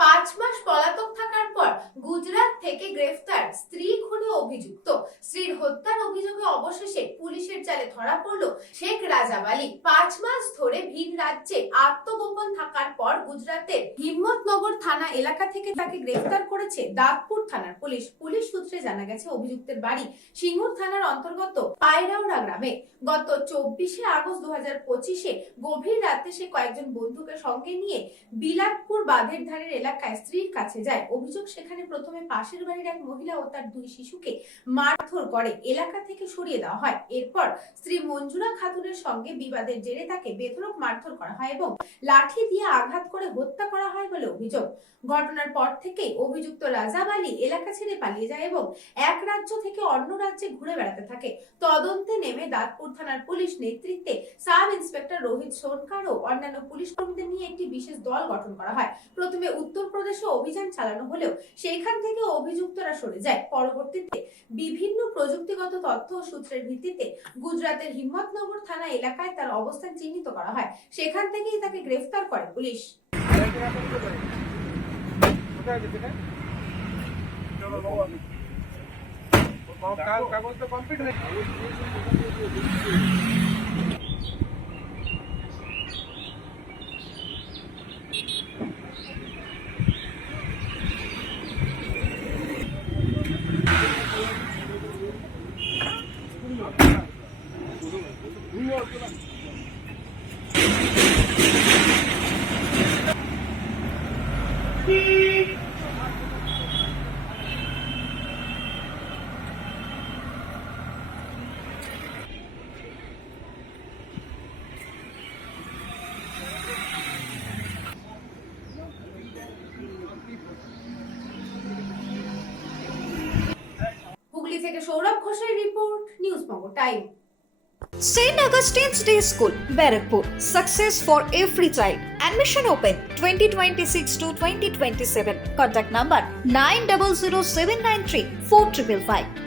5 মাস পলাতক থাকার পর গুজরাট থেকে গ্রেফতার স্ত্রী খুনে অভিযুক্ত। স্ত্রীর হত্যার অভিযোগে অবশেষে পুলিশের জালে ধরা পড়ল শেখ রাজাব আলী। 5 মাস ধরে ভিন রাজ্যে আত্মগোপন থাকার পর গুজরাটের হিম্মতনগর থানা এলাকা থেকে তাকে গ্রেফতার করেছে দাঁতপুর থানার পুলিশ। পুলিশ সূত্রে জানা গেছে অভিযুক্তের বাড়ি সিঙ্গুর থানার অন্তর্গত পায়রাউড়া গ্রামে। গত 24শে আগস্ট 2025-এ গভীর রাতে সে কয়েকজন বন্ধুকে সঙ্গে নিয়ে বিলাতপুর বাঁধের ধারের এলাকায় স্ত্রীর কাছে যায়। অভিযোগ, সেখানে প্রথমে পাশের বাড়ির এক মহিলা ও তার 2 শিশুকে মারধর করে এলাকা থেকে সরিয়ে দেওয়া হয়। এরপর স্ত্রী মঞ্জুরা খাতুনের সঙ্গে বিবাদের জেরে তাকে বেধড়ক মারধর করা হয় এবং লাঠি দিয়ে আঘাত করে হত্যা করা হয় বলে অভিযোগ। ঘটনার পর থেকেই অভিযুক্ত রাজাব আলী এলাকা ছেড়ে পালিয়ে যায় এবং এক রাজ্য থেকে অন্য রাজ্যে ঘুরে বেড়াতে থাকে। তদন্তে নেমে দাঁতপুর থানার পুলিশ নেতৃত্বে সাব ইন্সপেক্টর রোহিত সোনকার ও অন্যান্য পুলিশ কর্মীদের নিয়ে একটি বিশেষ দল গঠন করা হয়। প্রথমে উত্তরপ্রদেশে অভিযান চালানো হলেও সেখান থেকে অভিযুক্তরা সরে যায়। পরবর্তীতে বিভিন্ন প্রযুক্তিগত তথ্য ও সূত্রের ভিত্তিতে গুজরাটের হিম্মতনগর থানা এলাকায় তার অবস্থান চিহ্নিত করা হয়। সেখান থেকেই তাকে গ্রেফতার করে পুলিশ। কাগজ তো কমপ্লিট হয়ে হুগলি থেকে সৌরভ ঘোষের report, news Banga time. St. Augustine's Day School, Barrackpur. Success for every child. Admission open 2026 to 2027. Contact number 900793 4555.